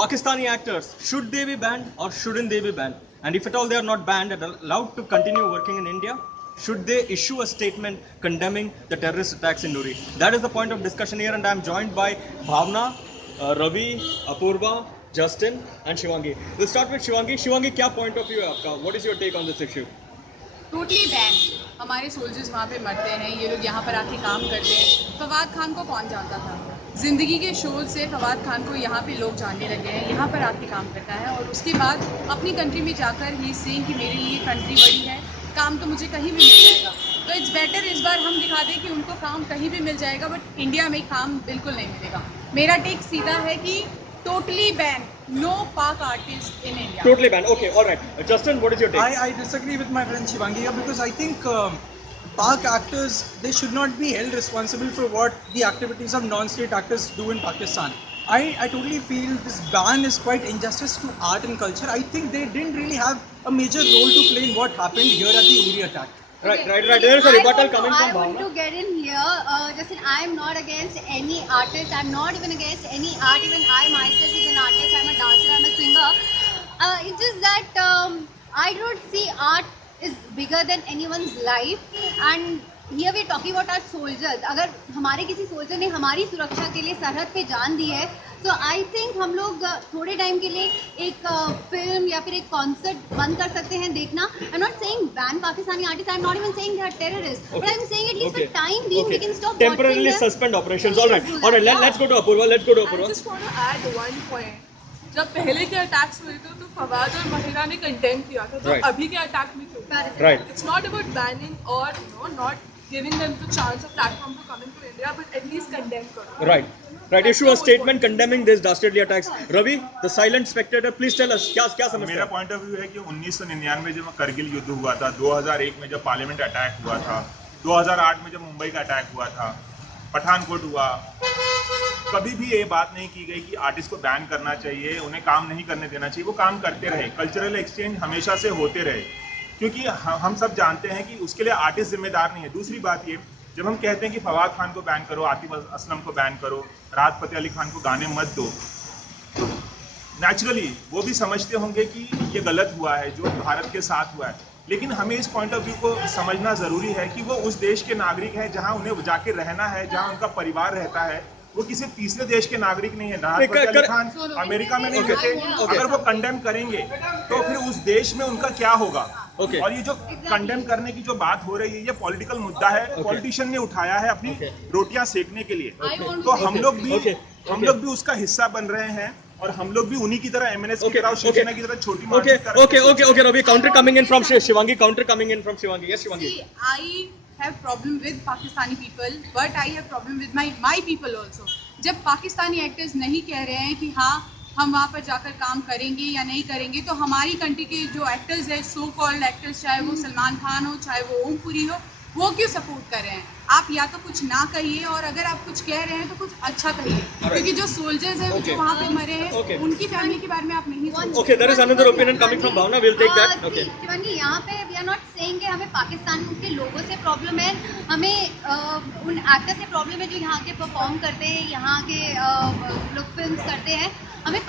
Pakistani actors, should they be banned or shouldn't they be banned? And if at all they are not banned and allowed to continue working in India, should they issue a statement condemning the terrorist attacks in Nuri? That is the point of discussion here, and I am joined by Bhavna, Ravi, Apurva, Justin, and Shivangi. We'll start with Shivangi. Shivangi, क्या point of view है आपका? What is your take on this issue? Totally ban. हमारे soldiers वहाँ पे मरते हैं, ये लोग यहाँ पर आके काम करते हैं। फवाद खान को कौन जानता था? ज़िंदगी के शोर से फवाद खान को यहाँ पे लोग जानने लगे हैं, यहाँ पर आके काम करता है और उसके बाद अपनी कंट्री में जाकर ही सेइंग कि मेरे लिए कंट्री बड़ी है, काम तो मुझे कहीं भी मिल जाएगा। तो इट्स बेटर इस बार हम दिखा दें कि उनको काम कहीं भी मिल जाएगा, बट इंडिया में काम बिल्कुल नहीं मिलेगा। मेरा टेक सीधा है कि totally ban, no Pak artists in India. Totally ban. Okay, all right. Justin, what is your take? I disagree with my friend Shivangi here because I think Pak actors, they should not be held responsible for what the activities of non-state actors do in Pakistan. I totally feel this ban is quite injustice to art and culture. I think they didn't really have a major role to play in what happened here at the Uri attack. Right. There is a rebuttal coming from I want Bhavna. to get in here. Justin, I am not against any artist. I'm not even against any art. Even I myself is an artist. I'm a dancer. I'm a singer. It's just that I don't see art is bigger than anyone's life. And here we're talking about our soldiers. अगर हमारे किसी soldier ने हमारी सुरक्षा के लिए सरहद पे जान दी है, तो आई थिंक हम लोग थोड़े टाइम के लिए एक फिल्म या फिर एक कॉन्सर्ट बंद कर सकते हैं देखना। I am not saying ban Pakistani artist, I am not even saying they are terrorist, but I am saying at least for time being we can stop temporarily suspend operations. All right. Let's go to Apurva. I just want to add one point. जब पहले के attacks हुए थे तो फवाद और महिरा ने content किया था, तो Right. अभी के अटैक में क्यों? Right. It's not about banning or not giving them the chance of platform to come into India, but at least condemn करो. Right. Issue a statement condemning this dastardly attacks. Ravi, the silent spectator, please tell us क्या समझते मेरा हैं? Point of view है कि 1999 जब करगिल युद्ध हुआ था, 2001 में जब पार्लियामेंट अटैक हुआ था, 2008 में जब मुंबई का अटैक हुआ था, पठानकोट हुआ, कभी भी ये बात नहीं की गई कि आर्टिस्ट को बैन करना चाहिए, उन्हें काम नहीं करने देना चाहिए। वो काम करते रहे, कल्चरल एक्सचेंज हमेशा से होते रहे, क्योंकि हम सब जानते हैं कि उसके लिए आर्टिस्ट जिम्मेदार नहीं है। दूसरी बात ये, जब हम कहते हैं कि फवाद खान को बैन करो, आतिफ असलम को बैन करो, राहत फतेह अली खान को गाने मत दो, तो नेचुरली वो भी समझते होंगे कि ये गलत हुआ है जो भारत के साथ हुआ है। लेकिन हमें इस पॉइंट ऑफ व्यू को समझना ज़रूरी है कि वो उस देश के नागरिक हैं जहां उन्हें जाके रहना है, जहां उनका परिवार रहता है। वो किसी तीसरे देश के नागरिक नहीं है। राहत फतेह अली खान अमेरिका में नहीं रहते। अगर वो कंडेम करेंगे तो फिर उस देश में उनका क्या होगा? और ये जो कंडेम करने की जो बात हो रही है, ये पॉलिटिकल मुद्दा है, पॉलिटिशियन ने उठाया है अपनी रोटियां सेकने के लिए। तो हम लोग भी उसका हिस्सा बन रहे हैं और हम लोग भी उन्हीं की तरह एमएनएस की तरह शिवसेना की तरह छोटी Okay, Ravi, counter coming in from Shivangi. Yes, Shivangi. See, I have problem with Pakistani people, but I have problem with my people also. जब पाकिस्तानी एक्टर्स नहीं कह रहे हैं कि हाँ हम वहाँ पर जाकर काम करेंगे या नहीं करेंगे, तो हमारी कंट्री के जो एक्टर्स हैं, सो कॉल्ड एक्टर्स, चाहे वो सलमान खान हो, चाहे वो ओम पुरी हो, वो क्यों सपोर्ट कर रहे हैं? आप या तो कुछ ना कहिए, और अगर आप कुछ कह रहे हैं तो कुछ अच्छा कहिए, क्योंकि जो सोल्जर्स हैं जो वहाँ पे मरे हैं, उनकी फैमिली के बारे में आप नहीं सोचते। Okay, there is another opinion coming from Bhavna. We'll take that. Okay. Shivangi, यहाँ पे वी आर नॉट सेइंग कि हमें पाकिस्तान के लोगों से प्रॉब्लम है, हमें उन एक्टर से प्रॉब्लम है जो यहाँ के परफॉर्म करते हैं, यहाँ के लोग फिल्म करते हैं। हमें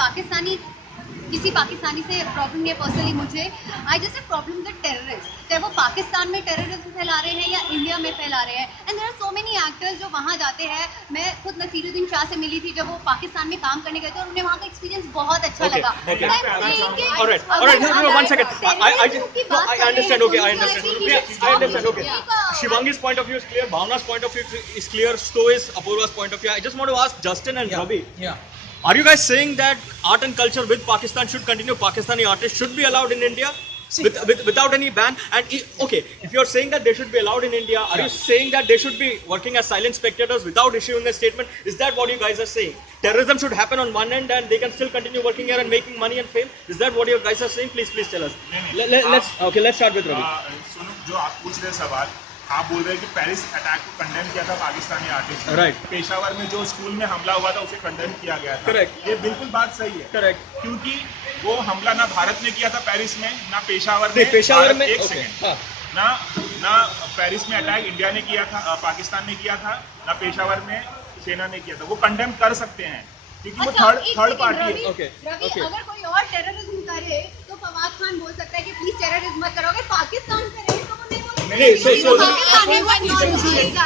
किसी पाकिस्तानी से प्रॉब्लम नहीं है। पर्सनली मुझे I just have problem with terrorist, चाहे वो पाकिस्तान में टेररिज्म फैला रहे हैं या इंडिया में फैला रहे हैं। And there are so many actors जो वहाँ जाते हैं। मैं खुद नसीरुद्दीन शाह से मिली थी जब वो पाकिस्तान में काम करने गए थे, और उन्हें वहाँ का एक्सपीरियंस बहुत अच्छा लगा। One second. I understand. I understand. Okay. Shivangi's point of view is clear. Bhavna's point of view is clear. So is Apurva's point of view. I just want to ask Justin and Ravi. Yeah. Are you guys saying that art and culture with Pakistan should continue? Pakistani artists should be allowed in India without any ban? And okay, if you're saying that they should be allowed in India, are you saying that they should be working as silent spectators without issuing a statement? Is that what you guys are saying? Terrorism should happen on one end and they can still continue working here and making money and fame? Is that what you guys are saying? Please tell us. Let's start with Ravi. सुनो, जो आप पूछ रहे सवाल, आप बोल रहे हैं कि पेरिस अटैक को कंडेम किया था पाकिस्तानी आर्टिस्ट ने। राइट। पेशावर में जो स्कूल में हमला हुआ था उसे कंडेम किया गया था। करेक्ट। ये बिल्कुल बात सही है। करेक्ट। क्योंकि वो हमला ना भारत ने किया था पेरिस में, ना पेशावर में। एक सेकंड। ना पेरिस में अटैक इंडिया ने किया था, पाकिस्तान ने किया था, ना पेशावर में सेना ने किया था। वो कंडेम कर सकते हैं, क्योंकि वो अच्छा, थर्ड एक पार्टी रवि, है। Okay, Ravi, okay. अगर कोई और टेररिज्म करे तो फवाद खान बोल सकता है कि प्लीज टेररिज्म मत करो, अगर पाकिस्तान करे तो वो नहीं बोल सकता। नहीं, so- पाकिस्तान है, वो इसका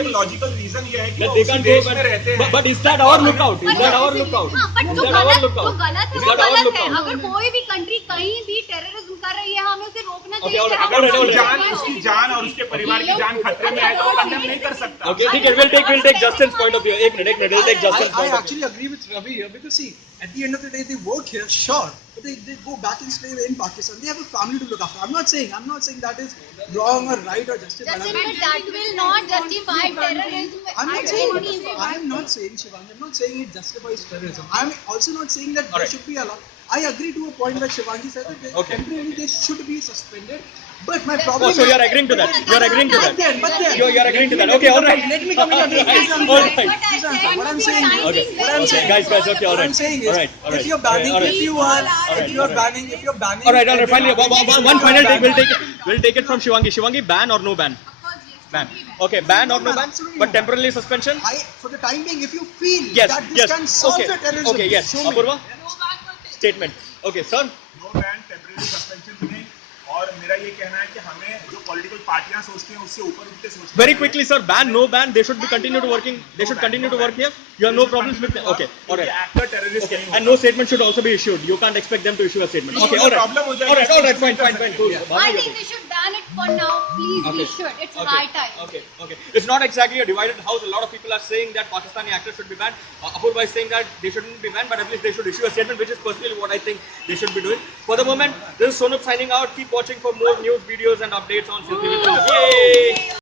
एक लॉजिकल रीजन ये है कि That वो they उसी can't देश go, में रहते हैं। but is that our lookout? Is that our lookout? हाँ, but Is जो that our गलत lookout? जो गलत है Is वो that our गलत है। lookout? अगर कोई भी कंट्री कहीं भी टेररिज्म कर रही है हमें उसे रोकना Okay, चाहिए। all right, चाहे all right, वो all right. जान, उसकी जान और उसके परिवार की जान खतरे में है तो कंडेम नहीं कर सकता। Okay, ठीक है, we'll take Justin's point of view. एक minute, we'll take Justin's I point of view. actually agree with Ravi here because see, at the end of the day, they work here, sure, but they go back and slave in Pakistan. They have a family to look after. I'm not saying that is wrong or right or justified. Justin, but that will not justify terrorism. I'm not at saying any point. I am not saying Shivangi, I'm not saying it justifies terrorism. I'm also not saying that Alright. they should be allowed. I agree to a point where Shivangi said that Okay. temporarily they should be suspended. But my Oh, problem so you're agreeing to that? You're agreeing to that? But then, You're agreeing to that? Okay, all right. let me come in again. Please answer. All right. Please answer. What I'm saying is, Okay. what I'm saying, Guys, okay, all what right. I'm saying All is, right, all right. if you're banning, All right. if you're banning, All right. Finally, one final take. We'll take it from Shivangi. Shivangi, ban or no ban? Ban. Okay, ban or no ban? But temporarily suspension? For the time being, if you feel Yes, that this yes. can solve Okay, the terrorism, okay, yes. show me. Apurva? Statement. Okay, sir. No ban, temporary suspension में। और मेरा ये कहना है कि हमें जो political पार्टियां सोचती हैं उससे ऊपर उठ के सोचना Very चाहिए। quickly, sir. Ban, no ban. They should be continue to working. They should continue to work here. You have no problems with. Okay, all right. Actor terrorist Okay, नहीं and no statement should also be issued. You can't expect them to issue a statement. No, Okay, no all right. problem हो जाएगा. All right, fine, cool. I think they should ban it for now. Please, we should. It's high time. Okay. It's not exactly a divided house. A lot of people are saying that Pakistani actors should be banned. Apurva is saying that they shouldn't be banned, but at least they should issue a statement, which is personally what I think they should be doing. For the moment, this is Sonup signing out. Keep watching for more news, videos, and updates on Selfie with Raj. Yay!